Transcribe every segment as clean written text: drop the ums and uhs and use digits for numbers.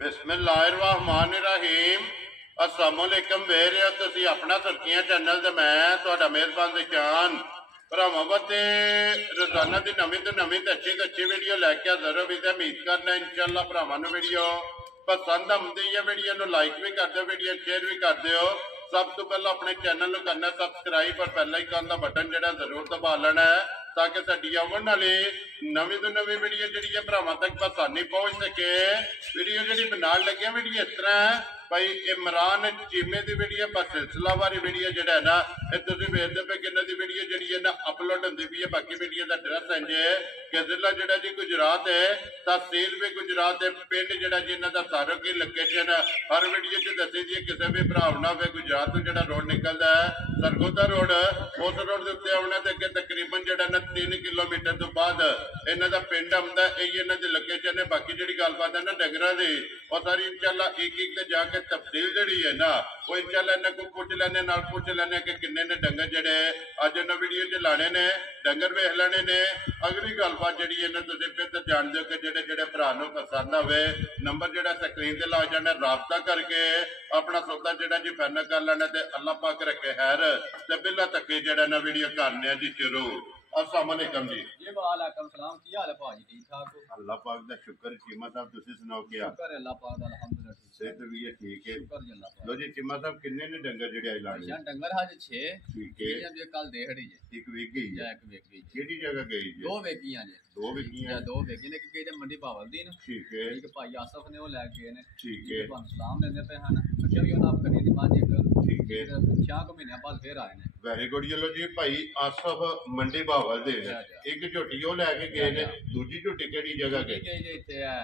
बिस्मिल्लाहिर्रहमानिर्रहीम अस्सलामुअलैकुम वेख रहे हो तुसी अपना सुर्खियां चैनल ते मैं तुहाडा मेहरबान निशान भरावां वास्ते रोजाना की नवीं तो नवीं अच्छी वीडियो लैके हाजिर हो। उम्मीद करना इंशाअल्लाह भरावां नूं वीडियो पसंद आउंदी है। वीडियो नूं लाइक भी कर दो, वीडियो शेयर भी कर दो। सब तो पहले अपने चैनल नूं करना सबसक्राइब और बेल आइकन का बटन जिहड़ा जरूर दबा लेना है ताकि साडी आउण वाली नवीं तो नवीं वीडियो जिहड़ी है भरावां तक आसानी पहुंच सके। वीडियो जिहड़ी बनाउण लगे वीडियो इस तरह है भाई इमरान चीमे की वीडियो बस सिलसिलावार वीडियो जिहड़ा है ना तुम वेखते पे कि इन्हों वीडियो जी है ना अपलोड होंगी पई है। बाकी वीडियो का एड्रैस इंज है कि जिला जिहड़ा जी गुजरात है, तहसील भी गुजरात है, पिंड जिहड़ा जी इन्हों का सारा की लोकेशन हर वीडियो च दसी दी है। किसी भी भरा ना हो गुजरात तो जिहड़ा रोड निकलता है सरगोदा रोड, उस रोड के उत्ते आने के अगे तकरीबन जिहड़ा ना 3 किलोमीटर तो बाद इन्हों का पिंड आउंदा है। यही इन्हों की लोकेशन है। बाकी जी गलबात है ना डंगरां दी और सारी इंशाअल्लाह एक एक जाके तफसील जी है ना वो इंशाअल्लाह इन्हें को पूछ लेने पूछ लेने कि किन्ने ने डंगर जड़े अज इन्हें वीडियो च लाने ने डंगर वेख लेने ने। अगली गलबात जी इन्हें तुम फिर जान दो कि जेडे जेडे भरा पसंद आवे नंबर जो स्क्रीन से ला जाना राबता करके अपना सौदा जो जी फाइनल कर लेना। तो अल्लाह पाक रखे खैर तो बिला तके जरा ना वीडियो करने जी शुरू। अस्सलाम वालेकुम जी। जी वालेकुम सलाम। की हाल है भाजी? ठीक ठाक हो? अल्लाह पाक दा शुक्र। चीमा साहब तुसी सुनाओ क्या? शुक्र है अल्लाह पाक दा अल्हम्दुलिल्लाह ठीक सेहत भी है ठीक है। शुक्र जी अल्लाह पाक। लो जी चीमा साहब किन्ने ने डंगर जेडे आई लाने? यार डंगर आज 6 ठीक है। ये कल देहड़ी जे एक वीक गई है। एक वीक गई केड़ी जगह गई जी? 2 वेकियां जे। 2 वीकियां? दो वेकी ने कि मंडी पावलदीन। ठीक है। एक भाई आसफ ने वो ले गए ने। ठीक है। ਤੁਹਾਨੂੰ सलाम देंदे पे ਹਨ ਅੱਗੇ ਵੀ ਉਹਨਾਂ ਆਪ ਕਰੀ ਦੀ ਮਾਂ ਇੱਕ ठीक है। 6 को महीने बाद फिर आए ने। Very good. चलो जी भाई आसफ मंडी भावल दे एक झोटी वो लैके गए ने, दूजी झोटी केड़ी जगह गई? गई जे इत्थे है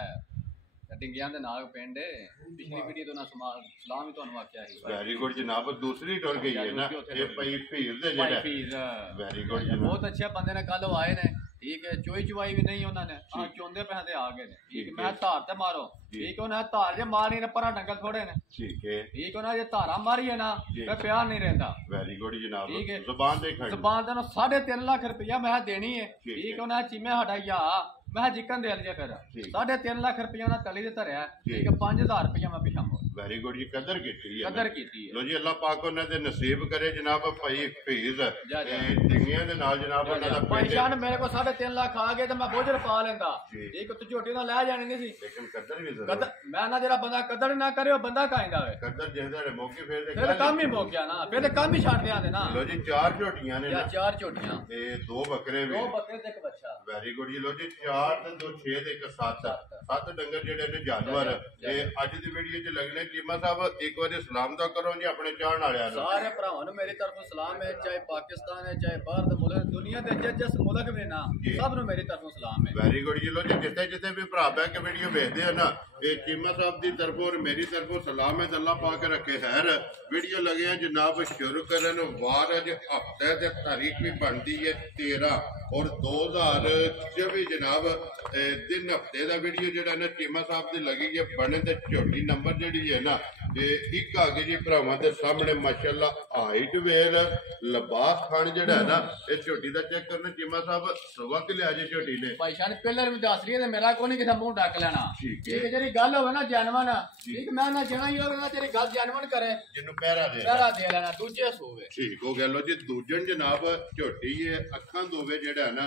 डिंगियां दे नाल पिंड है। पिछली वीडियो तो ना सलाम ही ਤੁਹਾਨੂੰ आख्या ਸੀ। वेरी गुड जनाब। दूसरी टुर गई है ना ये भाई भीर दे जेड़ा। वेरी गुड जनाब। बहुत अच्छे बंदे ने कल आए ने। ठीक है। चोई चुवाई भी नहीं उन्होंने चौंदे पैसे आ गए ने। ठीक मैं धार ते मारो ठीक है। धार जे मारी ने परा डंगल थोड़े ने। ठीक है। ठीक है। जे धारा मारी है ना मैं प्यार नहीं रहता। वेरी गुड जनाब। ठीक है। जुबान दे खड़ी जुबान दे 3.5 लाख रुपया मैं देनी है। ठीक है। चीमे साडा या मैं जिकन दे लिया फिर 3.5 लाख रुपया उन्हें तली दे धरिया। ठीक है। 5000 रुपया मैं पिछा मोड़। वेरी गुड जी। कदर की है। कदर की है। लो जी अल्लाह पाक उन्हें दे नसीब करे जनाब भाई फीस डिंगियां दे नाल जनाब उन्हां दा पैसा मेरे को 3.5 लाख आ गए तो मैं बोझ पा लेंदा। एक तो झोटी ना ले जानी नहीं सी लेकिन कदर भी जरूर मैं ना जरा बंदा कदर ना करे वो बंदा काइंदा वे कदर जेदे मौके फिर काम ही मुक गया ना फिर काम ही छाड़ दिया दे ना। लो जी 4 झोटियां ने ना 4 झोटियां ते 2 बकरे भी 2 बकरे ते एक बच्चा। वेरी गुड जी। लो जी 4 ते 2 6 ते 1 7 डंगर जेडे ने जानवर ते अज दी वीडियो च लगने। चीमा साहब एक बार सलाम तो करो जी अपने चाहण वालियां नूं। सारे भरावां नूं मेरी तरफों सलाम है, चाहे पाकिस्तान है चाहे बाहर दे मुल्क दुनिया दे जिस मुल्क में ना सब नूं मेरी तरफों सलाम है। वेरी गुड जी। लो जी जिथे जिथे भी भरा बह के वीडियो देखते हैं ना ये चीमा साहब की तरफों और मेरी तरफों सलाम है। अल्लाह पाक रखे खैर। वीडियो लगे हैं जनाब शुरू करन वार अज हफ्ते ते तारीख भी बनती है 13 और 2024 जनाब दिन हफ्ते का वीडियो जो ना चीमा साहब की लगी है बने तो झोटी नंबर जी है ना एक आ गई जी भरावां दे सामने माशाअल्लाह हाइट वेल लिबास खान जो है ना इस झोटी का चेक करना। चीमा साहब सुबह के लिया जी झोटी ने भाईशान पहले भी दस रही है मेरा को नहीं किसी मुंह ढक लेना। ठीक है। जेरी गल होवे ना जानवन ठीक मैं ना जना ही होवे ना तेरी गल जानवन करे जिन्नू पहरा दे लेना दूजे सोवे। ठीक हो गया। लो जी दूजन जनाब झोटी है अखां दोवे जेड़ा ना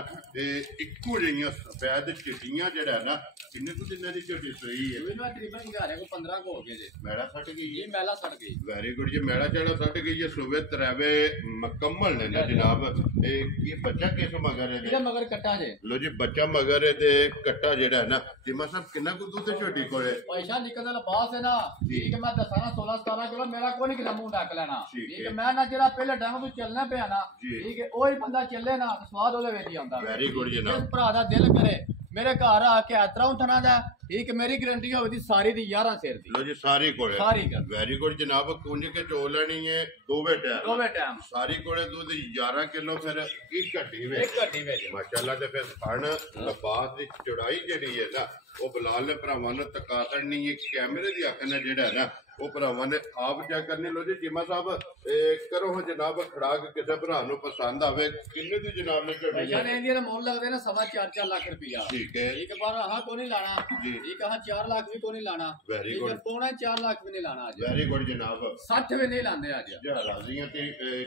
इक्को जिहियां सफेद चिट्टियां जेड़ा ना किन्ने तो दिनां दी झोटी सही है? मैं तकरीबन घरे को 15 को हो गए जे मैड़ा सट गई ये मैला सट गई। वेरी गुड जी। मैड़ा चढ़ा सट गई है सुबह त्रैवे मुकम्मल ने ना जनाब ये बच्चा किस मगर है? ये मगर कट्टा जे। लो जी बच्चा मगर है ते कट्टा जेड़ा है ना चीमा साहब किन्ना को दूध झोटी कोले पैसा निकलने लबास है ना। ठीक है। मैं 16 किलो मेरा को नहीं किसी मुंह ढक लेना। ठीक है। मैं ना जरा पहले डंग तो चलना पे ना ठीक है वही बंदा चले ना स्वाद ओदे विच ही आंदा। वेरी गुड जनाब। भरा दा दिल करे मेरे घर आके यात्रा उठना दा ठीक मेरी गारंटी होवे दी सारी दी 11 शेर दी। लो जी सारी कोले सारी वेरी गुड जनाब। कुंज के चो लेनी है 2 टाइम सारी कोले दूध 11 किलो फिर एक घटी वे माशाअल्लाह। ते फिर थन लिबास दी चौड़ाई जेड़ी है ना वो बिलाल ने भरावां नूं तका करनी है कैमरे दी अख ने जेड़ा है ना वो भरावां ने आप चेक करनी। लो जी चीमा साहब करो हाँ जनाब खड़ाक किसी भरा नूं पसंद आवे किन्ने दी जनाब ने झोटी ने इंडिया दे मोल लगदे ने 4.5 लाख रुपया। ठीक है। एक बार हां को नहीं लाना ठीक है। हाँ 4 लाख भी को नहीं लाना, Very ठीक है, good. पौना 4 लाख भी नहीं लाना आज, ਵੈਰੀ ਗੁੱਡ ਜਨਾਬ 60 भी नहीं लांदे आज, ਜਹ ਰਾਜ਼ੀਆਂ ਤੇ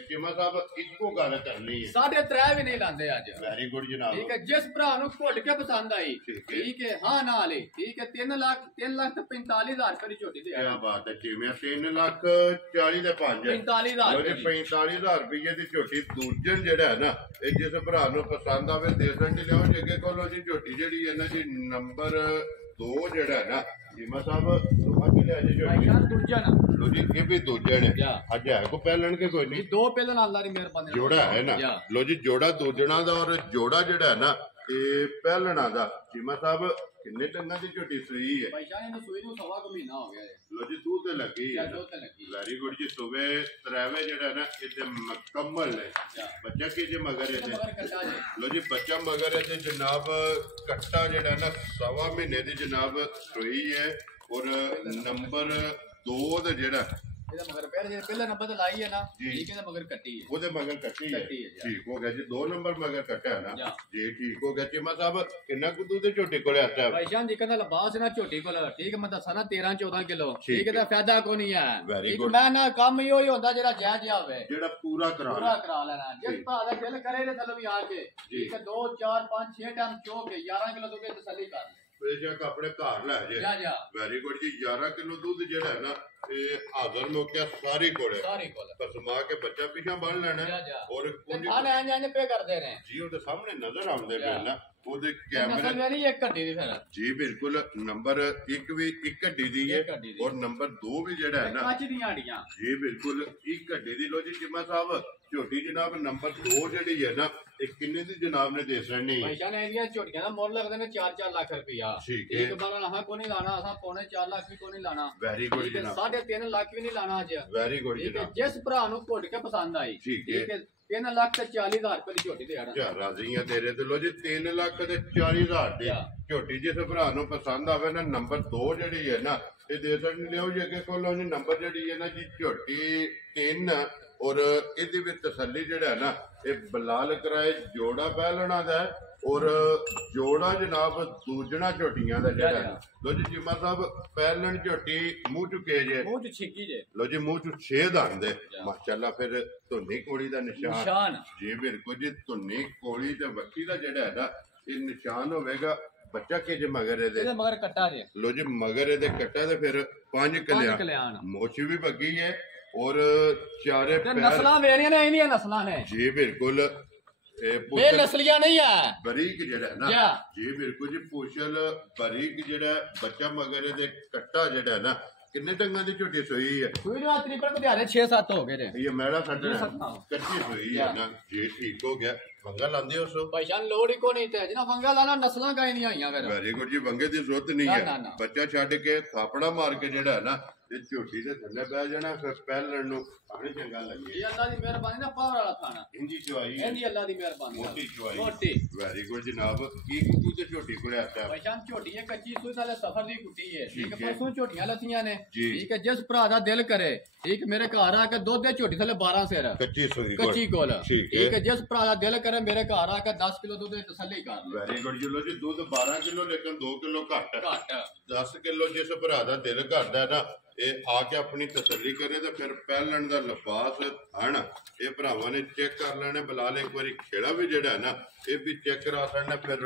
ਚੀਮਾ ਸਾਹਿਬ ਇੱਕੋ ਗੱਲ ਕਰਨੀ ਹੈ 3.5 भी नहीं लांदे आज। ਵੈਰੀ ਗੁੱਡ ਜਨਾਬ ठीक है, जिस भरा घुट के पसंद आई, ठीक है। ठीक है, हाँ ना ले, ठीक है, 3 लाख ते 45,000 रुपए की झोटी दे, ਕੀ ਬਾਤ ਹੈ ਚੀਮਿਆ 3,40,000 ਦੇ 5 45,000 ਲੋ ਜੀ 45,000 ਰੁਪਏ ਦੀ ਝੋਟੀ ਦੂਜਨ ਜਿਹੜਾ ਹੈ ਨਾ ਇਹ ਜਿਸ ਭਰਾ ਨੂੰ ਪਸੰਦ ਆਵੇ ਦੇਸਣ ਚ ਲਿਆਓ ਜੱਗੇ ਕੋਲੋਂ ਜੀ ਝੋਟੀ ਜਿਹੜੀ ਹੈ ਨਾ ਜੀ ਨੰਬਰ 2 ਜਿਹੜਾ ਹੈ ਨਾ ਜੀਮਾ ਸਾਹਿਬ ਅੱਜ ਲੈ ਜੀ ਝੋਟੀ भाईजान दूजन ਲੋ ਜੀ ਇਹ ਵੀ ਦੂਜਣ ਹੈ क्या ਅੱਜ ਹੈ ਕੋ ਪਹਿਲਣ ਕੇ ਕੋਈ ਨਹੀਂ ये 2 पेलन अल्लाह दी मेहरबानी ਜੋੜਾ ਹੈ ਨਾ या। ਲੋ ਜੀ ਜੋੜਾ ਦੂਜਣਾ ਦਾ ਔਰ ਜੋੜਾ ਜਿਹੜਾ ਹੈ ਨਾ ਇਹ ਪਹਿਲਣਾ ਦਾ ਜੀਮਾ ਸਾਹਿਬ ਕਿੰਨੇ ਟੰਗਾਂ ਦੀ ਝੋਟੀ ਸੂਈ ਹੈ भाईजान इन्हें सूई नूं सवा को महीना हो गया है, ਲੋ ਜੀ दूध ਤੇ ਲੱਗੀ क्या ਹੈ दो ते लगी ਵੈਰੀ ਗੁੱਡ ਜੀ ਸੁਬੇ ਤਰਾਵੇ ਜਿਹੜਾ ਨਾ ਇਹਦੇ ਮੁਕੰਮਲ ਹੈ क्या ਬੱਚਾ ਕੀ ਜੇ ਮਗਰ ਇਹਦੇ मगर कटा जे ਲੋ ਜੀ ਬੱਚਾ ਮਗਰ ਇਹਦੇ ਜਨਾਬ ਕੱਟਾ ਜਿਹੜਾ ਨਾ ਸਵਾ ਮਹੀਨੇ ਦੀ ਜਨਾਬ ਸੂਈ ਹੈ ਔਰ ਨੰਬਰ 2 ਦਾ ਜਿਹੜਾ ਇਹਦਾ ਮਗਰ ਪੈਰ ਜੇ ਪਹਿਲਾ ਨੰਬਰ ਤੇ ਲਾਈ ਹੈ ਨਾ, ਜੀ। ਠੀਕ ਹੈ, ਮਗਰ ਕੱਟੀ ਹੈ, ਉਹਦੇ ਮਗਰ ਕੱਟੀ ਹੈ ਕੱਟੀ ਹੈ ਜੀ। ਠੀਕ ਹੋ ਗਿਆ ਜੀ 2 ਨੰਬਰ ਮਗਰ ਕੱਟਿਆ ਨਾ ਜਾ। ਜੀ ਠੀਕ ਹੋ ਗਿਆ ਚੀਮਾ ਸਾਹਿਬ ਕਿੰਨਾ ਕੁ ਦੁੱਧ ਝੋਟੇ ਕੋਲੇ ਆਤਾ ਹੈ ਭਾਈਜਾਨ ਜੀ ਕਹਿੰਦਾ ਲਬਾਸ ਨਾ ਝੋਟੀ ਕੋਲ, ਠੀਕ ਹੈ, ਮੈਂ ਦੱਸਾਂ ਨਾ 13-14 ਕਿਲੋ, ਠੀਕ ਠੀਕ ਹੈ, ਤਾਂ ਫਾਇਦਾ ਕੋ ਨਹੀਂ ਹੈ, Very ਠੀਕ, good. ਮੈਂ ਨਾ ਕੰਮ ਹੀ ਉਹੀ ਹੁੰਦਾ ਜਿਹੜਾ ਜਾਇਜ਼ ਜਿਹਾ ਹੋਵੇ, ਜਿਹੜਾ ਪੂਰਾ ਕਰਾ ਪੂਰਾ ਲੈ ਕਰਾ ਲੈਣਾ, ਜਿਸ ਠੀਕ। ਭਰਾ ਦਾ ਦਿਲ ਕਰੇ ਤੇ ਥੱਲੇ ਵੀ ਆ ਕੇ, ਠੀਕ ਹੈ, 2 4 5 6 ਟਾਈਮ ਚੋ ਕੇ 11 ਕਿਲੋ ਦੁੱਧ ਤਸੱਲੀ ਕਰ ਲੈ, ਬੇਸ਼ੱਕ ਆਪਣੇ ਘਰ ਲੈ ਜੇ ਜਾ ਜਾ ਵੈਰੀ ਗੁੱਡ ਜੀ 11 ਕਿਲੋ ਦੁੱਧ ਜਿਹੜਾ ਹੈ ਨਾ ਇਹ ਹਾਜ਼ਰ ਮੁੱਕਿਆ ਸਾਰੀ ਕੋਲੇ ਸਾਰੀ ਕੋਲ ਪਸਮਾ ਕੇ ਬੱਚਾ ਪਿਛਾ ਬੰਨ ਲੈਣਾ ਜਾ ਜਾ ਔਰ ਤੇ ਕੁਝ ਖਾਣੇ ਆਂ ਪੇ ਕਰਦੇ ਨੇ, ਜੀ ਉਹਦੇ ਸਾਹਮਣੇ ਨਜ਼ਰ ਆਉਂਦੇ ਜਾ। ਪਏ ਨਾ ਉਹਦੇ ਨਸਲ ਕੈਮਰੇ ਮੇਰੀ ਇੱਕ ਘੱਟੀ ਦੀ ਫਿਰ, ਜੀ ਬਿਲਕੁਲ ਨੰਬਰ 1 ਵੀ 1 ਹੱਡੀ ਦੀ ਹੈ ਇੱਕ ਹੱਡੀ ਦੀ। ਔਰ ਨੰਬਰ 2 ਵੀ ਜਿਹੜਾ ਹੈ ਨਾ ਕੱਚ ਦੀਆਂ ਆੜੀਆਂ, ਜੀ ਬਿਲਕੁਲ 1 ਹੱਡੀ ਦੀ ਲੋ ਜੀ ਜਿਮਾ ਸਾਹਿਬ ਝੋਟੀ ਜਨਾਬ ਨੰਬਰ 2 ਜਿਹੜੀ ਹੈ ਨਾ ਇਹ ਕਿੰਨੇ ਦੀ ਜਨਾਬ ਨੇ ਦੇ ਸੜਨੀ ਹੈ ਭਾਈਜਾਨ ਇਹਦੀਆਂ ਝੋਟੀਆਂ ਦਾ ਮੁੱਲ ਲੱਗਦੇ ਨੇ 4-4 ਲੱਖ ਰੁਪਇਆ, ਠੀਕ ਹੈ। ਇੱਕ ਬਾਰ ਨਾ ਕੋ ਨਹੀਂ ਲਾਣਾ, ਅਸਾਂ ਪੌਣੇ 4 ਲੱਖ ਵੀ ਕੋ ਨਹੀਂ ਲਾਣਾ, ਵੈਰੀ ਗੁੱਡ ਠੀਕ ਹੈ, ਜਨਾਬ 3.5 ਲੱਖ ਵੀ ਨਹੀਂ ਲਾਣਾ ਅੱਜ, ਵੈਰੀ ਗੁੱਡ ਠੀਕ ਹੈ, ਜਨਾਬ ਜਿਸ ਭਰਾ ਨੂੰ ਘੁੱਟ ਕੇ ਪਸੰਦ ਆਈ, ਠੀਕ ਹੈ। ਠੀਕ ਹੈ, 3,40,000 ਰੁਪਏ ਦੀ ਝੋਟੀ ਦੇ ਆੜਾ, ਜਾ ਰਾਜ਼ੀਆਂ ਤੇਰੇ ਤੇ ਲੋ ਜੀ 3,40,000 ਦੀ ਜਾ। ਝੋਟੀ ਜਿਸ ਭਰਾ ਨੂੰ ਪਸੰਦ ਆਵੇ ਨਾ ਨੰਬਰ 2 ਜਿਹੜੀ ਹੈ ਨਾ ਇਹ ਦੇ ਸਕਦੇ ਲਿਓ ਜੀ ਅੱਗੇ ਕੋਲੋਂ ਜੀ ਨੰਬਰ ਜਿਹੜੀ ਹੈ ਨਾ ਜੀ ਝੋਟੀ 3 ਔਰ ਇਹਦੀ ਵੀ ਤਸੱਲੀ ਜਿਹੜਾ ਹੈ ਨਾ ਇਹ ਬਲਾਲ ਕਰਾਏ ਜੋੜਾ ਪਹਿਲਣਾ ਦਾ ਹੈ ਔਰ ਜੋੜਾ ਜਨਾਬ ਦੂਜਣਾ ਝੋਟੀਆਂ ਦਾ ਜਿਹੜਾ ਹੈ। ਲੋ ਜੀ ਚੀਮਾ ਸਾਹਿਬ ਪਹਿਲਣ ਝੋਟੀ ਮੂੰਹ ਚੁੱਕੇ ਜੇ ਮੂੰਹ ਚ ਛਿੱਕੀ ਜੇ ਲੋ ਜੀ ਮੂੰਹ ਚ 6 ਦੰਦ ਹੈ ਮਾਸ਼ਾਅੱਲਾ ਫਿਰ ਧੁੰਨੀ ਕੋਲੀ ਦਾ ਨਿਸ਼ਾਨ, ਜੀ ਬਿਲਕੁਲ ਜੀ ਧੁੰਨੀ ਕੋਲੀ ਤੇ ਵੱਖੀ ਦਾ ਜਿਹੜਾ ਹੈ ਨਾ ਇਹ ਨਿਸ਼ਾਨ ਹੋਵੇਗਾ ਬੱਚਾ ਕਿ ਜੇ ਮਗਰ ਇਹਦੇ ਇਹਦੇ ਮਗਰ ਕੱਟਾ ਜੇ, ਲੋ ਜੀ ਮਗਰ ਇਹਦੇ ਕੱਟਾ ਤੇ ਫਿਰ 5 ਕਲਿਆਣ ਮੋਛੀ ਵੀ ਬੱਗੀ ਹੈ ਔਰ ਚਾਰੇ ਤੇ ਪੈਰ ਨਸਲਾਂ ਵੇਰੀਆਂ ਨੇ, ਇਹਦੀਆਂ ਨਸਲਾਂ ਨੇ, ਜੀ ਬਿਲਕੁਲ ਇਹ ਇਹ ਪੁੱਛਲ ਨਸਲੀਆਂ ਨਹੀਂ ਆ, ਬਰੀਕ ਜਿਹੜਾ ਹੈ ਨਾ ਜਾ। ਜੀ ਬਿਲਕੁਲ ਜੀ ਪੁੱਛਲ ਬਰੀਕ ਜਿਹੜਾ ਬੱਚਾ ਮਗਰ ਇਹਦੇ ਕੱਟਾ ਜਿਹੜਾ ਹੈ ਨਾ ਕਿੰਨੇ ਟੰਗਾਂ ਦੀ ਝੋਟੀ ਸੋਈ ਹੈ ਕੋਈ ਨਾ ਤਕਰੀਬਨ ਘਿਆਰੇ 6-7 ਹੋ ਗਏ ਨੇ, ਇਹ ਮੈੜਾ ਛੱਡਣਾ ਸੱਤਾਂ। ਕੱਚੀ ਸੋਈ ਹੈ ਨਾ ਜੀ ਠੀਕ ਹੋ ਗਿਆ ਵੰਗਾ ਲਾਉਂਦੇ ਹੋ ਸੋ ਭਾਈਜਾਨ ਲੋੜ ਹੀ ਕੋ ਨਹੀਂ ਤੇ ਜਿਹਨਾਂ ਵੰਗਾ ਲਾਣਾ ਨਸਲਾਂ ਕਾਈ ਨਹੀਂ ਆਈਆਂ ਫਿਰ, ਵੈਰੀ ਗੁੱਡ ਜੀ ਵੰਗੇ ਦੀ ਜ਼ਰੂਰਤ ਨਹੀਂ ਨਾ, ਹੈ ਨਾ, ਨਾ। ਬੱਚਾ ਛੱਡ ਕੇ ਥਾਪੜਾ ਮਾਰ ਕੇ ਜਿਹੜਾ ਹੈ ਨਾ ਇਹ ਝੋਟੀ ਦੇ ਥੱਲੇ ਬਹਿ ਜਾਣਾ ਫਿਰ ਪਹਿਲਣ ਨੂੰ ਪਾਣੀ ਚੰਗਾ ਲੱਗੇ ਇਹ ਅੱਲਾ ਦੀ ਮਿਹਰਬਾਨੀ ਨਾ ਪਾਵਰ ਵਾਲਾ ਖਾਣਾ, ਇੰਜੀ ਚਵਾਈ ਹੈ ਇਹਦੀ ਅੱਲਾ ਦੀ ਮਿਹਰਬਾਨੀ ਨਾਲ। ਮੋਟੀ ਚਵਾਈ ਮੋਟੀ ਵੈਰੀ ਗੁੱਡ ਜਨਾਬ ਕੀ ਕੁੱਤੂ ਤੇ ਝੋਟੀ ਕੋਲੇ ਆਤਾ ਭਾਈਜਾਨ ਝੋਟੀ ਹੈ ਕੱਚੀ ਸੂਈ ਨਾਲੇ ਸਫਰ ਦੀ ਕੁੱਟੀ ਹੈ, ਠੀਕ ਠੀਕ ਹੈ, ਹੈ। ਪਰਸੋਂ ਝੋਟੀਆਂ ਲੱਥੀਆਂ ਨੇ, ਜੀ। ਠੀਕ ਹੈ, ਜਿਸ ਭਰਾ ਦਾ ਦਿਲ ਕਰੇ, ਠੀਕ, ਮੇਰੇ ਘਰ ਆ ਕੇ ਦੁੱਧ ਦੇ ਝੋਟੀ ਥੱਲੇ 12 ਸਿਰ ਕੱਚੀ ਸੋਈ ਕੱਚੀ ਕੋਲ, ਠੀਕ ਠੀਕ ਹੈ, ਹੈ ਜਿਸ ਭਰਾ ਦਾ ਦਿਲ ਕਰੇ ਮੇਰੇ ਘਰ ਆ ਕੇ 10 ਕਿਲੋ ਦੁੱਧ ਦੀ ਤਸੱਲੀ ਕਰ ਲੈ, ਵੈਰੀ ਗੁੱਡ ਜੀ ਲੋ ਜੀ ਦੁੱਧ 12 ਕਿਲੋ ਲੇਕਿਨ 2 ਕਿਲੋ ਘੱਟ ਘੱਟ 10 ਕਿਲੋ ਜਿਸ ਭਰਾ ਦਾ ਦਿਲ ਕਰਦਾ ਹੈ ਨਾ ਇਹ ਆ ਕੇ ਆਪਣੀ ਤਸੱਲੀ ਕਰੇ ਤੇ ਫਿਰ ਪਹਿਲਣ ਦਾ ਲਿਬਾਸ ਹਣ ਇਹ ਭਰਾਵਾਂ ਨੇ ਚੈੱਕ ਕਰ ਲੈਣੇ ਬਲਾਲ ਇੱਕ ਵਾਰੀ ਖੇੜਾ ਵੀ ਜਿਹੜਾ ਹੈ ਨਾ ਇਹ ਵੀ ਚੈੱਕ ਕਰਾ ਲੈਣਾ ਫਿਰ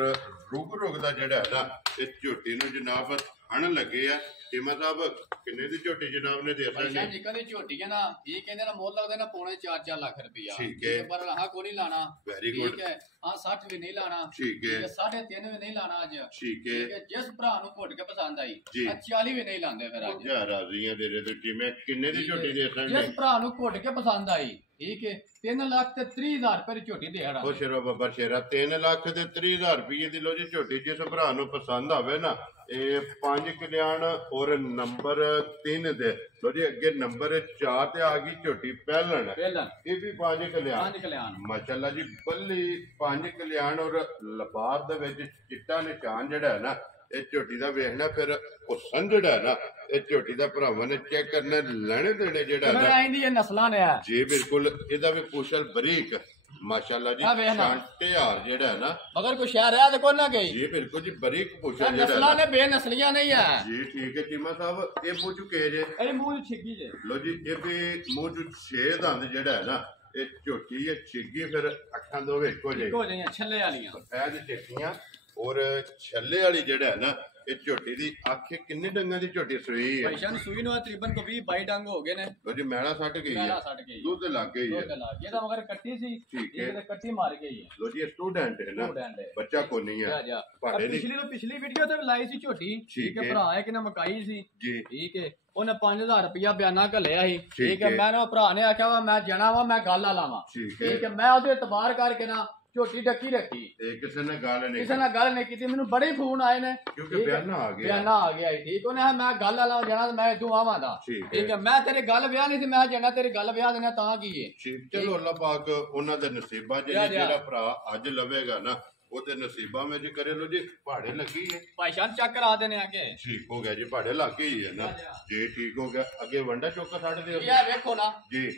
ਰੁਕ ਦਾ ਜਿਹੜਾ ਹੈ ਨਾ ਇਹ ਝੋਟੀ ਨੂੰ ਜਨਾਬ ਹਣ ਲੱਗੇ ਆ ਟੀਮਾ ਸਾਹਿਬ ਕਿੰਨੇ ਦੀ ਝੋਟੀ ਜਨਾਬ ਨੇ ਦੇ ਭਾਈਜਾਨ ਸਕਣੀ ਜੀ ਕਹਿੰਦੇ ਝੋਟੀ ਹੈ ਨਾ, ਇਹ ਕਹਿੰਦੇ ਨਾ ਮੁੱਲ ਲੱਗਦੇ ਨਾ ਪੌਣੇ 4-4 ਲੱਖ ਰੁਪਇਆ, ਠੀਕ ਹੈ। ਪਰ ਹਾਂ ਕੋਈ ਨਹੀਂ ਲਾਣਾ, ਵੈਰੀ ਠੀਕ ਗੁੱਡ ਹੈ, ਹਾਂ 60 ਵੀ ਨਹੀਂ ਲਾਣਾ, ਠੀਕ ਹੈ 3.5 ਵੀ ਨਹੀਂ ਲਾਣਾ ਅੱਜ, ਠੀਕ ਠੀਕ ਹੈ ਹੈ, ਜਿਸ ਭਰਾ ਨੂੰ ਘੁੱਟ ਕੇ ਪਸੰਦ ਆਈ, ਜੀ। 40 ਵੀ ਨਹੀਂ ਲਾਂਦੇ ਫਿਰ ਅੱਜ, ਜਾ ਰਾਜ਼ੀਆਂ ਦੇ ਤੇ ਜਿਵੇਂ ਕਿੰਨੇ ਦੀ ਠੀਕ ਹੈ, ਝੋਟੀ ਦੇ ਜਿਸ ਸਕਣੀ ਭਰਾ ਨੂੰ ਘੁੱਟ ਕੇ ਪਸੰਦ ਆਈ, ਠੀਕ ਹੈ, 3,30,000 ਰੁਪਏ ਦੀ ਝੋਟੀ ਦੇ ਹੜਾ, ਉਹ ਸ਼ੇਰਾ ਬੱਬਾ ਸ਼ੇਰਾ 3,30,000 ਰੁਪਏ ਦੀ ਲੋ ਜੀ ਝੋਟੀ ਜਿਸ ਭਰਾ ਨੂੰ ਪਸੰਦ ਆਵੇ ਨਾ ਇਹ 5 ਕਲਿਆਣ ਔਰ ਨੰਬਰ 3 ਦੇ ਲੋ ਜੀ ਅੱਗੇ ਨੰਬਰ 4 ਤੇ ਆ ਗਈ ਝੋਟੀ ਪਹਿਲਣ ਪਹਿਲਾਂ ਇਹ ਵੀ 5 ਕਲਿਆਣ 5 ਕਲਿਆਣ, ਮਾਸ਼ਾਅੱਲਾ ਜੀ ਬੱਲੀ 5 ਕਲਿਆਣ ਔਰ ਲਬਾਰ ਦੇ ਵਿੱਚ ਚਿੱਟਾ ਨਿਸ਼ਾਨ ਜਿਹੜਾ ਹੈ ਨਾ ਇਹ ਝੋਟੀ ਦਾ ਵੇਖਣਾ ਫਿਰ ਉਹ ਸੰਝੜਾ ਹੈ ਨਾ ਇਹ ਝੋਟੀ ਦਾ ਭਰਾਵਾਂ ਨੇ ਚੈੱਕ ਕਰਨਾ ਲੈਣੇ ਦੇਣੇ ਜਿਹੜਾ ਹੈ ਮੈਂ ਨਾ ਆਈਂਦੀ ਇਹ ਨਸਲਾਂ ਨੇ ਆ, ਜੀ ਬਿਲਕੁਲ ਇਹਦਾ ਵੀ ਪੁਸ਼ਲ ਬਰੀਕ ਮਾਸ਼ਾਅੱਲਾ ਜੀ ਆ ਵੇਖ ਨਾ। ਛਾਂਟੇਹਾਰ ਜਿਹੜਾ ਹੈ ਨਾ ਮਗਰ ਕੋਈ ਸ਼ਹਿਰ ਹੈ ਤੇ ਕੋਈ ਨਾ ਗਈ ਜੀ ਬਿਲਕੁਲ ਜੀ ਬਰੀਕ ਪੁੱਛਾ ਇਹ ਜਿਹੜਾ ਨਸਲਾਂ ਹੈ ਨੇ ਬੇਨਸਲੀਆਂ ਨਹੀਂ ਹੈ ਜੀ ਠੀਕ ਹੈ ਚੀਮਾ ਸਾਹਿਬ ਇਹ ਮੂੰਹ ਚੁੱਕੇ ਜੇ ਇਹ ਮੂੰਹ ਛਿੱਗੀ ਜੇ ਲੋ ਜੀ ਇਹ ਵੀ ਮੂੰਹ ਚ 6 ਦੰਦ ਜਿਹੜਾ ਹੈ ਨਾ ਇਹ ਝੋਟੀ ਹੈ ਛਿੱਗੀ ਫਿਰ ਅੱਖਾਂ ਦੋ ਵਿੱਚ ਹੋ ਜਾਏ ਹੋ ਜਾਈਆਂ ਛੱਲੇ ਵਾਲੀਆਂ ਇਹ ਦੀ ਟਿੱਕੀਆਂ ਔਰ ਛੱਲੇ ਵਾਲੀ ਜਿਹੜਾ ਹੈ ਨਾ ਇਹ ਝੋਟੀ ਦੀ ਅੱਖ ਕਿੰਨੇ ਡੰਗਾਂ ਦੀ ਝੋਟੀ ਸੂਈ ਹੈ ਪੈਸ਼ਾ ਨੂੰ ਸੂਈ ਨੂੰ ਤਕਰੀਬਨ ਕੋ 20 22 ਡੰਗ ਹੋ ਗਏ ਨੇ ਲੋ ਜੀ ਮੈਲਾ ਸੱਟ ਗਈ ਮੈਲਾ ਹੈ ਸੱਟ ਗਈ ਦੁੱਧ ਲੱਗ ਗਈ ਹੈ ਇਹ ਤਾਂ ਮਗਰ ਕੱਟੀ ਸੀ ਠੀਕ ਹੈ। ਇਹ ਤਾਂ ਕੱਟੀ ਮਾਰ ਗਈ ਹੈ ਲੋ ਜੀ ਇਹ ਸਟੂਡੈਂਟ ਹੈ ਨਾ Student ਹੈ। ਬੱਚਾ ਕੋ ਨਹੀਂ ਜਾ ਹੈ ਜਾ ਭਾੜੇ ਦੀ ਪਿਛਲੀ ਵੀਡੀਓ ਤੇ ਲਾਈ ਸੀ ਝੋਟੀ ਠੀਕ ਹੈ ਭਰਾ ਹੈ ਕਿ ਨਾ ਮਕਾਈ ਸੀ ਜੀ ਠੀਕ ਹੈ ਉਹਨੇ 5000 ਰੁਪਇਆ ਬਿਆਨਾ ਘੱਲਿਆ ਸੀ ਠੀਕ ਠੀਕ ਹੈ ਹੈ। ਮੈਂ ਨਾ ਭਰਾ ਨੇ ਆਖਿਆ ਵਾ ਮੈਂ ਜਾਣਾ ਵਾ ਮੈਂ ਗੱਲ ਆ ਲਾਵਾਂ ਠੀਕ ਹੈ ਠੀਕ ਹੈ ਮੈਂ ਉਹਦੇ ਇਤਬਾਰ ਕਰਕੇ ਨਾ ਝੋਟੀ ਡੱਕੀ ਰੱਖੀ ਇਹ ਕਿਸੇ ਨੇ ਗੱਲ ਨਹੀਂ ਕਿਸੇ ਨਾਲ ਗੱਲ ਨਹੀਂ ਕੀਤੀ ਮੈਨੂੰ ਬੜੇ ਫੋਨ ਆਏ ਨੇ ਕਿਉਂਕਿ ਬਿਆਨਾ ਆ ਗਿਆ ਬਿਆਨਾ ਆ ਗਿਆ ਸੀ, ਠੀਕ ਉਹਨੇ ਮੈਂ ਗੱਲ ਆ ਲਾਵਾਂ ਜਾਣਾ ਮੈਂ ਇਦੋਂ ਆਵਾਂ ਦਾ ਠੀਕ ਹੈ ਮੈਂ ਤੇਰੇ ਗੱਲ ਵਿਆਹ ਨਹੀਂ ਸੀ ਮੈਂ ਜਾਣਾ ਤੇਰੇ ਗੱਲ ਵਿਆਹ ਦੇਣਾ ਤਾਂ ਕੀ ਹੈ ਠੀਕ ਚਲੋ ਅੱਲਾਹ ਪਾਕ ਉਹਨਾਂ ਦੇ ਨਸੀਬਾਂ ਜਿਹੜਾ ਭਰਾ ਅੱਜ ਲਵੇਗਾ ਨਾ ਉਹਦੇ ਨਸੀਬਾਂ ਵਿੱਚ ਕਰੇ ਲੋ ਜੀ ਪਹਾੜੇ ਲੱਗੀ ਹੈ ਭਾਈਸ਼ਾਨ ਚੱਕ ਕਰਾ ਦੇਣੇ ਅੱਗੇ ਠੀਕ ਹੋ ਗਿਆ ਜੀ ਪਹਾੜੇ ਲੱਗ ਹੀ ਹੈ ਨਾ ਜੀ ਠੀਕ ਹੋ ਗਿਆ ਅੱਗੇ ਵੰਡਾ ਚੌਕਾ ਛੱਡ ਦਿਓ ਇਹ ਵੇਖੋ ਨਾ ਜੀ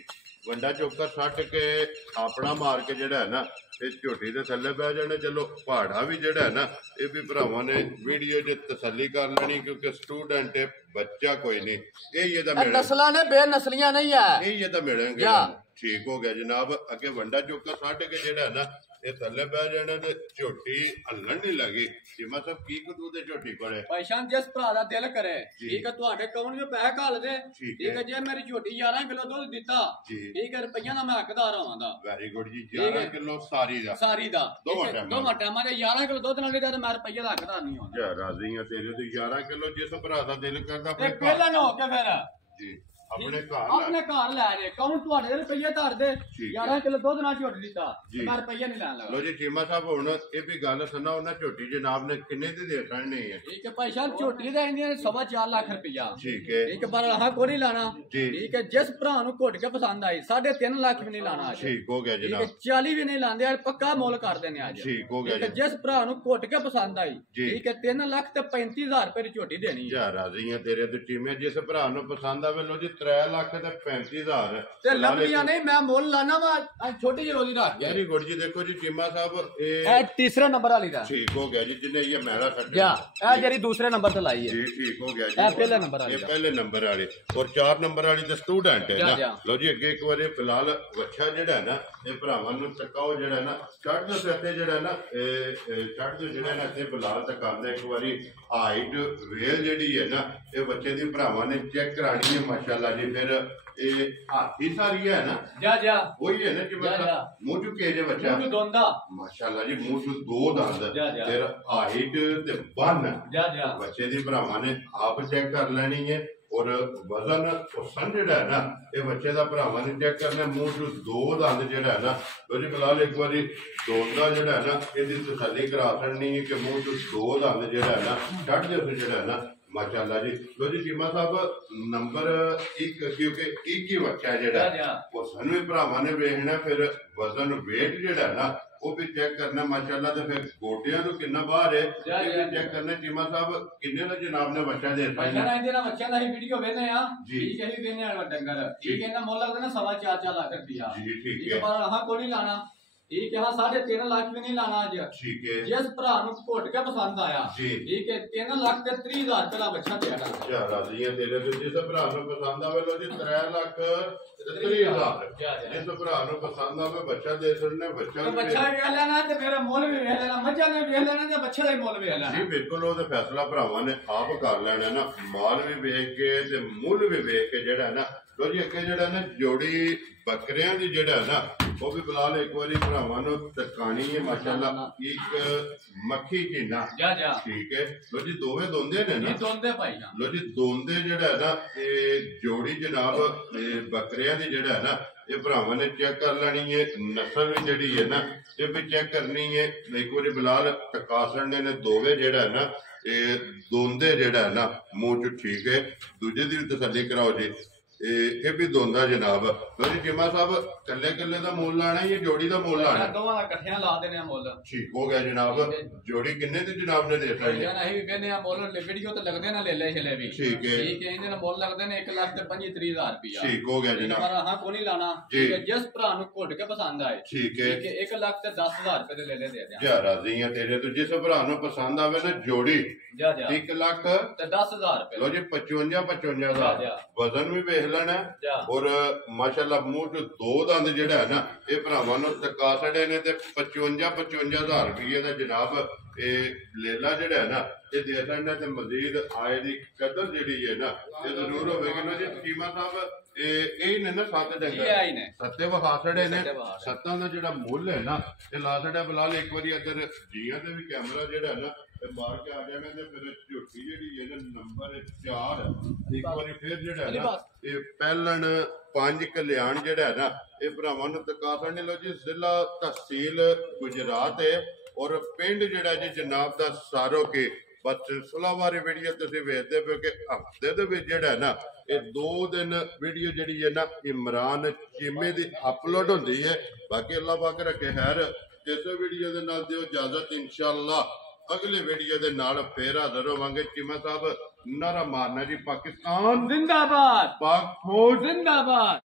ਵੰਡਾ ਚੌਕਾ ਛੱਡ ਕੇ ਆਪਣਾ ਮਾਰ ਕੇ ਜਿਹੜਾ ਹੈ ਨਾ ਇਹ ਝੋਟੀ ਦੇ ਥੱਲੇ ਬਹਿ ਜਾਣੇ ਚਲੋ ਪਹਾੜਾ ਵੀ ਜਿਹੜਾ ਹੈ ਨਾ ਇਹ ਵੀ ਭਰਾਵਾਂ ਨੇ ਵੀਡੀਓ 'ਚ ਤਸੱਲੀ ਕਰ ਲੈਣੀ ਕਿਉਂਕਿ ਸਟੂਡੈਂਟ ਹੈ ਬੱਚਾ ਕੋਈ ਨਹੀਂ ਇਹ ਤਾਂ ਮਿਲ ਨਸਲਾਂ ਨੇ ਬੇਨਸਲੀਆਂ ਨਹੀਂ ਹੈ ਇਹ ਤਾਂ ਮਿਲਣਗੇ ਠੀਕ ਹੋ ਗਿਆ ਜਨਾਬ ਅੱਗੇ ਵੰਡਾ ਚੌਕਾ ਛੱਡ ਕੇ ਜਿਹੜਾ ਨਾ ਇਹ ਥੱਲੇ ਬਹਿ ਜਾਣਾ ਤੇ ਝੋਟੀ ਹੱਲਣ ਨਹੀਂ ਲੱਗੀ ਜਿਮਾ ਸਾਹਿਬ ਕੀ ਕਦੂ ਤੇ ਝੋਟੀ ਕੋਲੇ ਭਾਈਸ਼ਾਨ ਜਿਸ ਭਰਾ ਦਾ ਦਿਲ ਕਰੇ ਠੀਕ ਹੈ ਤੁਹਾਡੇ ਅਕਾਊਂਟ 'ਚ ਪੈਸੇ ਘੱਲ ਦੇ ਠੀਕ ਠੀਕ ਹੈ ਜੇ ਮੇਰੀ ਝੋਟੀ 11 ਕਿਲੋ ਦੁੱਧ ਦਿੱਤਾ ਠੀਕ ਹੈ ਰੁਪਈਆ ਦਾ ਮੈਂ ਹੱਕਦਾਰ ਹੋਵਾਂਗਾ ਵੈਰੀ ਗੁੱਡ ਜੀ 11 ਕਿਲੋ ਸਾਰੀ ਦਾ ਦੋਵਾਂ ਟਾਈਮਾਂ ਦੇ 11 ਕਿਲੋ ਦੁੱਧ ਨਾਲ ਦਿੱਤਾ ਤੇ ਮੈਂ ਰੁਪਈਆ ਦਾ ਹੱਕਦਾਰ ਨਹੀਂ ਹੋਣਾ ਯਾ ਰਾਜ਼ੀ ਆ ਤੇਰੇ ਤੇ 11 ਕਿਲੋ ਜਿਸ ਭਰਾ ਦਾ ਦਿਲ ਕਰਦਾ ਤੇ ਪਹਿਲਾਂ ਨਾ ਹੋ ਕੇ ਫਿਰ ਜੀ ਆਪਣੇ ਘਰ ਆਪਣੇ ਘਰ ਲੈ ਜੇ ਕੌਣ ਤੁਹਾਡੇ ਰੁਪਈਏ ਧਰ ਦੇ 11 ਕਿਲੋ ਦੁੱਧ ਨਾਲ ਝੋਟ ਦਿੱਤਾ ਮੈਂ ਰੁਪਈਆ ਨਹੀਂ ਲੈਣ ਲੱਗਾ ਲੋ ਜੀ ਚੀਮਾ ਸਾਹਿਬ ਹੁਣ ਇਹ ਵੀ ਗੱਲ ਸੁਣਾ ਉਹਨਾਂ ਝੋਟੀ ਜਨਾਬ ਨੇ ਕਿੰਨੇ ਦੀ ਦੇ ਕਰਨੀ ਹੈ ਠੀਕ ਹੈ ਭਾਈ ਸਾਹਿਬ ਝੋਟੀ ਦਾ ਇੰਡੀਆ 4.5 ਲੱਖ ਰੁਪਈਆ ਠੀਕ ਹੈ ਠੀਕ ਹੈ ਪਰ ਆਹ ਕੋਈ ਨਹੀਂ ਲਾਣਾ ਠੀਕ ਹੈ ਜਿਸ ਭਰਾ ਨੂੰ ਘੁੱਟ ਕੇ ਪਸੰਦ ਆਈ 3.5 ਲੱਖ ਵੀ ਨਹੀਂ ਲਾਣਾ ਅੱਜ ਠੀਕ ਹੋ ਗਿਆ ਜਨਾਬ 40 ਵੀ ਨਹੀਂ ਲਾਉਂਦੇ ਅੱਜ ਪੱਕਾ ਮੁੱਲ ਕਰ ਦਿੰਦੇ ਅੱਜ ਠੀਕ ਹੋ ਗਿਆ ਜਿਸ ਭਰਾ ਨੂੰ ਘੁੱਟ ਕੇ ਪਸੰਦ ਆਈ ਠੀਕ ਹੈ 3 ਲੱਖ ਤੇ 35000 ਰੁਪਏ ਦੀ ਝੋਟੀ ਦੇਣੀ ਯਾ ਰਾਜ਼ੀ ਆ ਤੇਰੇ ਤੇ ਟੀਮੇ ਜਿਸ ਭਰਾ ਨੂੰ ਪਸੰਦ ਆਵੇ ਲੋ ਜੀ 3 ਲੱਖ ਤੇ 35000 ਤੇ ਲੱਭੀਆਂ ਨਹੀਂ ਮੈਂ ਮੁੱਲ ਲਾਣਾ ਵਾ ਛੋਟੀ ਜਿਹੀ ਰੋਜ਼ੀ ਰੱਖ ਵੈਰੀ ਗੁੱਡ ਜੀ ਦੇਖੋ ਜੀ ਚੀਮਾ ਸਾਹਿਬ ਇਹ ਤੀਸਰੇ ਨੰਬਰ ਵਾਲੀ ਦਾ ਠੀਕ ਹੋ ਗਿਆ ਜੀ ਜਿੰਨੇ ਇਹ ਮਹਿਲਾ ਜਾ ਇਹ ਜਿਹੜੀ ਦੂਸਰੇ ਨੰਬਰ ਤੇ ਲਾਈ ਹੈ ਜੀ ਠੀਕ ਹੋ ਗਿਆ ਜੀ ਇਹ ਪਹਿਲੇ ਨੰਬਰ ਵਾਲੀ ਇਹ ਪਹਿਲੇ ਨੰਬਰ ਵਾਲੇ ਔਰ 4 ਨੰਬਰ ਵਾਲੀ ਦਾ ਸਟੂਡੈਂਟ ਹੈ ਨਾ ਲੋ ਜੀ ਅੱਗੇ ਇੱਕ ਵਾਰੀ ਫਿਲਹਾਲ ਵੱਛਾ ਜਿਹੜਾ ਨਾ ਇਹ ਭਰਾਵਾਂ ਨੂੰ ਟਕਾਓ ਜਿਹੜਾ ਨਾ ਛੱਡ ਦੋ ਸਿੱਤੇ ਜਿਹੜਾ ਨਾ ਇਹ ਛੱਡ ਦੋ ਜਿਹੜਾ ਨਾ ਤੇ ਫਿਲਹਾਲ ਟਕਾਉਂਦਾ ਇੱਕ ਵਾਰੀ ਹਾਈਟ ਵੇਲ ਜਿਹੜੀ ਹੈ ਨਾ ਇਹ ਬੱਚੇ ਦੀ ਭਰਾਵਾਂ ਨੇ ਚੈੱਕ ਕਰਾਣੀ ਹੈ ਮਾਸ਼ਾਅੱਲਾ ਜੀ ਫਿਰ ਇਹ ਹਾਥੀ ਸਾਰੀ ਹੈ ਨਾ ਜਾ ਉਹੀ ਹੈ ਨਾ ਕਿ ਮੂੰਹ ਚੁੱਕੇ ਜੇ ਬੱਚਾ ਮੂੰਹ ਦੋਂਦਾ ਮਾਸ਼ਾਅੱਲਾ ਜੀ ਮੂੰਹ ਚ 2 ਦੰਦ ਫਿਰ ਹਾਈਟ ਤੇ ਬੰਨ ਬੱਚੇ ਦੀ ਭਰਾਵਾਂ ਨੇ ਆਪ ਚੈੱਕ ਕਰ ਲੈਣੀ ਹੈ ਔਰ ਵਜ਼ਨ ਹੁਸਨ ਜਿਹੜਾ ਹੈ ਨਾ ਇਹ ਬੱਚੇ ਦਾ ਭਰਾਵਾਂ ਨੇ ਚੈੱਕ ਕਰਨਾ ਮੂੰਹ ਚ 2 ਦੰਦ ਜਿਹੜਾ ਹੈ ਨਾ ਲੋ ਜੀ ਫਿਲਹਾਲ ਇੱਕ ਵਾਰੀ ਦੋਂਦਾ ਜਿਹੜਾ ਹੈ ਨਾ ਇਹਦੀ ਤਸੱਲੀ ਕਰਾ ਸਕਣੀ ਹੈ ਕਿ ਮੂੰਹ ਚ 2 ਦੰਦ ਜਿਹੜਾ ਹੈ ਨਾ ਛੱਡ ਦੇ ਜਿਹੜਾ ਹੈ ਨਾ ਮਾਸ਼ਾਅੱਲਾ ਜੀ ਲੋ ਜੀ ਚੀਮਾ ਸਾਹਿਬ ਨੰਬਰ 1 ਕਿਉਂਕਿ ਇੱਕ ਹੀ ਬੱਚਾ ਜਿਹੜਾ ਉਹ ਸਾਨੂੰ ਵੀ ਭਰਾਵਾਂ ਨੇ ਵੇਖਣਾ ਫਿਰ ਵਜ਼ਨ weight ਜਿਹੜਾ ਨਾ ਉਹ ਵੀ ਚੈੱਕ ਕਰਨਾ ਮਾਸ਼ਾਅੱਲਾ ਤੇ ਫਿਰ ਗੋਟਿਆਂ ਤੋਂ ਕਿੰਨਾ ਬਾਹਰ ਹੈ ਇਹ ਵੀ ਚੈੱਕ ਕਰਨਾ ਚੀਮਾ ਸਾਹਿਬ ਕਿੰਨੇ ਦਾ ਜਨਾਬ ਨੇ ਬੱਚਾ ਦੇ ਦਿੱਤਾ ਬੱਚਾ ਇਹਦੇ ਨਾਲ ਬੱਚਿਆਂ ਦਾ ਹੀ ਵੀਡੀਓ ਵੇਖਦੇ ਆ ਠੀਕ ਹੈ ਜੀ ਵੇਖਣੇ ਵਾਲਾ ਡੰਗਰ ਠੀਕ ਹੈ ਨਾ ਮੁੱਲ ਲੱਗਦਾ ਨਾ 4.5 ਲੱਖ ਰੁਪਇਆ ਜੀ ਠੀਕ ਹੈ ਪਰ ਆਹ ਕੋਈ ਨਹੀਂ ਲਾਣਾ ਠੀਕ ਹੈ 3.5 ਲੱਖ ਵੀ ਨਹੀਂ ਲਾਣਾ ਅੱਜ ਠੀਕ ਹੈ ਜਿਸ ਭਰਾ ਨੂੰ ਘੁੱਟ ਕੇ ਪਸੰਦ ਆਇਆ ਠੀਕ ਹੈ 3 ਲੱਖ ਤੇ 30000 ਰੁਪਏ ਦਾ ਬੱਚਾ ਦੇਣਾ ਯਾ ਰਾਜ਼ੀਆਂ ਤੇਰੇ ਤੇ ਜਿਸ ਭਰਾ ਨੂੰ ਪਸੰਦ ਆਵੇ ਲੋ ਜੀ 3 ਲੱਖ 30000 ਜਿਸ ਭਰਾ ਨੂੰ ਪਸੰਦ ਆਵੇ ਬੱਚਾ ਦੇ ਸਕਣੇ ਬੱਚਾ ਵੇਖ ਲੈਣਾ ਤੇ ਮੇਰਾ ਮੁੱਲ ਵੀ ਵੇਖ ਲੈਣਾ ਮੱਝਾਂ ਨੇ ਵੇਖ ਲੈਣਾ ਤੇ ਬੱਚੇ ਦਾ ਹੀ ਮੁੱਲ ਵੇਖ ਲੈਣਾ ਜੀ ਬਿਲਕੁਲ ਉਹਦਾ ਫੈਸਲਾ ਭਰਾਵਾਂ ਨੇ ਆਪ ਕਰ ਲੈਣਾ ਨਾ ਮਾਲ ਵੀ ਵੇਖ ਕੇ ਤੇ ਮੁੱਲ ਵੀ ਵੇਖ ਕੇ ਜਿਹੜਾ ਨਾ ਲੋ ਜੀ ਅੱਗੇ ਜਿਹੜਾ ਨਾ ਜੋੜੀ ਬੱਕਰਿਆਂ ਦੀ ਜਿਹੜਾ ਨਾ ਉਹ ਵੀ ਫਿਲਹਾਲ ਇੱਕ ਵਾਰੀ ਭਰਾਵਾਂ ਨੂੰ ਟਕਾਣੀ ਹੈ ਮਾਸ਼ਾਅੱਲਾ ਇੱਕ ਮੱਖੀ ਝੀਨਾ ਠੀਕ ਹੈ ਲੋ ਜੀ ਦੋਵੇਂ ਦੋਂਦੇ ਨੇ ਨਾ ਦੋਂਦੇ ਭਾਈ ਨਾ ਲੋ ਜੀ ਦੋਂਦੇ ਜਿਹੜਾ ਨਾ ਇਹ ਜੋੜੀ ਜਨਾਬ ਬੱਕਰਿਆਂ ਦੀ ਜਿਹੜਾ ਨਾ ਇਹ ਭਰਾਵਾਂ ਨੇ ਚੈੱਕ ਕਰ ਲੈਣੀ ਹੈ ਨਸਲ ਵੀ ਜਿਹੜੀ ਹੈ ਨਾ ਇਹ ਵੀ ਚੈੱਕ ਕਰਨੀ ਹੈ ਇੱਕ ਵਾਰੀ ਫਿਲਹਾਲ ਟਕਾ ਛੱਡਣੇ ਨੇ ਦੋਵੇਂ ਜਿਹੜਾ ਨਾ ਇਹ ਦੋਂਦੇ ਜਿਹੜਾ ਨਾ ਮੂੰਹ ਚ ਠੀਕ ਹੈ ਦੂਜੇ ਦੀ ਵੀ ਤਸੱਲੀ ਕਰਾਓ ਜੀ ਇਹ ਵੀ ਦੋਂਦਾ ਜਨਾਬ। ਲੋ ਜੀ ਚੀਮਾ ਸਾਹਿਬ ਕੱਲੇ ਕੱਲੇ ਦਾ ਮੁੱਲ ਲਾਣਾ ਜਾਂ ਜੋੜੀ ਦਾ ਮੁੱਲ ਲਾਣਾ? ਦੋਵਾਂ ਦਾ ਇਕੱਠਿਆਂ ਲਾ ਦੇਣੇ ਆ ਮੁੱਲ। ਠੀਕ ਹੋ ਗਿਆ ਜਨਾਬ। ਜੋੜੀ ਕਿੰਨੇ ਦੀ ਜਨਾਬ ਨੇ ਦੇਤਾ ਜੀ? ਅਸੀਂ ਵੀ ਕਹਿੰਦੇ ਆ ਮੁੱਲ ਵੀਡੀਓ ਤੇ ਲੱਗਦੇ ਨਾ ਲੈ ਲੈ ਛਲੇ ਵੀ। ਠੀਕ ਹੈ ਇਹਦੇ ਨਾਲ ਮੁੱਲ ਲੱਗਦੇ ਨੇ 1,25,000 ਰੁਪਇਆ। ਠੀਕ ਹੋ ਗਿਆ ਜਨਾਬ। ਪਰ ਹਾਂ ਕੋਈ ਨਹੀਂ ਲਾਣਾ, ਠੀਕ ਹੈ। ਜਿਸ ਭਰਾ ਨੂੰ ਘੁੱਟ ਕੇ ਪਸੰਦ ਆਏ, ਠੀਕ ਹੈ, 1,10,000 ਰੁਪਏ ਦੇ ਲੈ ਲੈ ਦੇ ਦਿਆਂ। ਜਾ ਰਾਜ਼ੀ ਆ ਤੇਰੇ ਤੋਂ। ਜਿਸ ਭਰਾ ਨੂੰ ਪਸੰਦ ਆਵੇ ਨਾ ਜੋੜੀ ਜਾ 1,10,000 ਰੁਪਏ। ਲੋ ਜੀ 55,000 ਵਜ਼ਨ ਵੀ ਵੇਖ ਲੈਣਾ। ਔਰ ਮਾਸ਼ਾਅੱਲਾ ਮੂੰਹ ਚ ਦੋ ਦੰਦ ਜਿਹੜਾ ਹੈ ਨਾ ਇਹ ਭਰਾਵਾਂ ਨੂੰ ਤਕਾ ਛੜੇ ਨੇ ਤੇ 55,000 ਰੁਪਏ ਦਾ ਜਨਾਬ ਇਹ ਲੇਲਾ ਜਿਹੜਾ ਹੈ ਨਾ ਇਹ ਦੇ ਸਕਦਾ। ਤੇ ਮਜ਼ੀਦ ਆਏ ਦੀ ਕਦਰ ਜਿਹੜੀ ਹੈ ਨਾ ਇਹ ਜ਼ਰੂਰ ਹੋਵੇਗੀ ਨਾ ਜੀ ਚੀਮਾ ਸਾਹਿਬ। ਇਹ ਨੇ ਨਾ 7 ਡੰਗਰ ਸੱਤੇ ਵਿਖਾ ਛੜੇ ਨੇ। ਸੱਤਾਂ ਦਾ ਜਿਹੜਾ ਮੁੱਲ ਹੈ ਨਾ ਇਹ ਲਾ ਛੜਿਆ ਬਲਾਲ। ਇੱਕ ਵਾਰੀ ਇੱਧਰ ਜੀਆਂ ਤੇ ਵੀ ਕੈਮਰਾ ਜਿਹੜਾ ਹੈ ਨਾ ਇਹ ਮਾਰ ਕੇ ਆ ਜਾਣਾ ਤੇ ਫਿਰ ਝੋਟੀ ਜਿਹੜੀ ਹੈ ਨਾ ਨੰਬਰ 4 ਇੱਕ ਵਾਰੀ ਫਿਰ ਜਿਹੜਾ ਹੈ ਨਾ ਇਹ ਪਹਿਲਣ 5 ਕਲਿਆਣ ਜਿਹੜਾ ਹੈ ਨਾ ਇਹ ਭਰਾਵਾਂ ਨੂੰ ਤਕਾ ਛੜਨੇ। ਲੋ ਜੀ ਜ਼ਿਲ੍ਹਾ ਤਹਿਸੀਲ ਗੁਜਰਾਤ ਹੈ ਔਰ ਪਿੰਡ ਜਿਹੜਾ ਜੀ ਜਨਾਬ ਦਾ ਸਾਰੋ ਕੇ। ਬਸ ਸਿਲਸਿਲਾ ਵਾਰੀ ਵੀਡੀਓ ਤੁਸੀਂ ਵੇਖਦੇ ਪਏ ਕਿ ਹਫ਼ਤੇ ਦੇ ਵਿੱਚ ਜਿਹੜਾ ਹੈ ਨਾ ਇਹ 2 ਦਿਨ ਵੀਡੀਓ ਜਿਹੜੀ ਹੈ ਨਾ ਇਮਰਾਨ ਚੀਮੇ ਦੀ ਅਪਲੋਡ ਹੁੰਦੀ ਹੈ। ਬਾਕੀ ਅੱਲਾਹ ਪਾਕ ਰੱਖੇ ਖੈਰ। ਇਸੇ ਵੀਡੀਓ ਦੇ ਨਾਲ ਦਿਓ ਇਜਾਜ਼ਤ। ਇਨਸ਼ਾਅੱਲਾ ਅਗਲੇ ਵੀਡੀਓ ਦੇ ਨਾਲ ਫੇਰ ਹਾਜ਼ਰ ਹੋਵਾਂਗੇ। ਚੀਮਾ ਸਾਹਿਬ ਨਾਰਾ ਮਾਰਨਾ ਜੀ ਪਾਕਿਸਤਾਨ ਜ਼ਿੰਦਾਬਾਦ, ਪਾਕ ਫੌਜ ਜ਼ਿੰਦਾਬਾਦ।